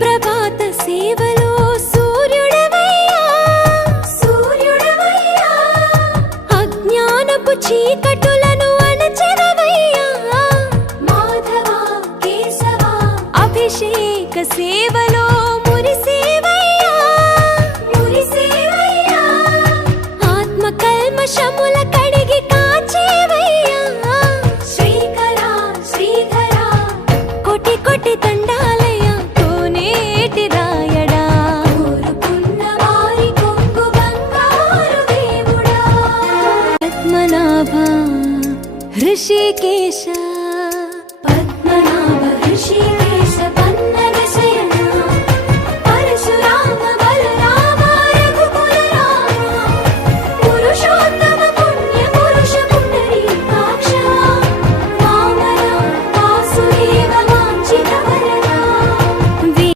ప్రభాత సేవలో సూర్యుడవయ్యా సూర్యుడవయ్యా అజ్ఞానపు చీకటులను అణచెదవయ్యా మాధవ కేశవ అభిషేక సేవలో